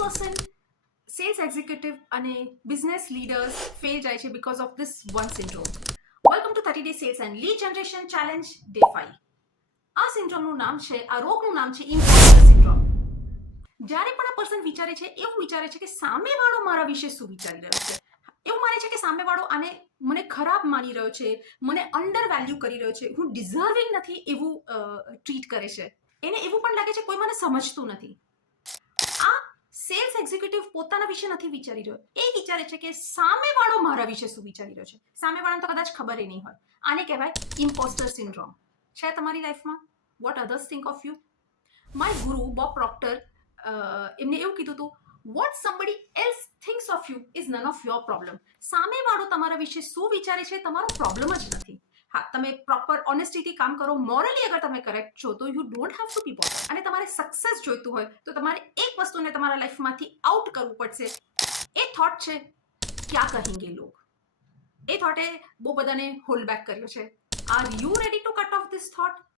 80% cells executive અને business leaders fail જાય છે because of this one syndrome. Welcome to 30 day cells and lead generation challenge day 5. આ સિન્ડ્રોમનું નામ છે, આ રોગનું નામ છે ઇમ્પોસ્ટર સિન્ડ્રોમ. જ્યારે પણ આ પર્સન વિચારે છે, એવું વિચારે છે કે સામેવાળો મારા વિશે શું વિચારી રહ્યો છે. એવું માને છે કે સામેવાળો આને મને ખરાબ માની રહ્યો છે, મને અંડર વેલ્યુ કરી રહ્યો છે, હું ડિઝર્વિંગ નથી એવું ટ્રીટ કરે છે. એને એવું પણ લાગે છે કોઈ મને સમજતું નથી. આ સેલ્સ એક્ઝિક્યુટિવ પોતાના વિશે નથી વિચારી રહ્યો, એ વિચારે છે કે સામેવાળો મારા વિશે શું વિચારી રહ્યો છે. સામેવાળાને તો કદાચ ખબર નહીં હોય. આને કહેવાય ઇમ્પોસ્ટર સિન્ડ્રોમ. છે તમારી લાઈફમાં? What others think of you? My guru Bob Proctor એમને એવું કીધું હતું, what somebody else thinks of you is none of your problem. સામેવાળો તમારા વિશે શું વિચારે છે તમારો પ્રોબ્લેમ જ નથી. હા, તમે પ્રોપર ઓનેસ્ટીથી કામ કરો, મોરલી અગર તમે કરેક્ટ છો તો યુ ડોન્ટ હેવ ટુ બી બોધર્ડ. અને તમારે સક્સેસ જોઈતું હોય તો તમારે એક વસ્તુને તમારા લાઈફમાંથી આઉટ કરવું પડશે. એ થોટ છે ક્યા કહેંગે લોગ. એ થોટે બહુ બધાને હોલ્ડ બેક કર્યો છે. Are you ready to cut off this thought?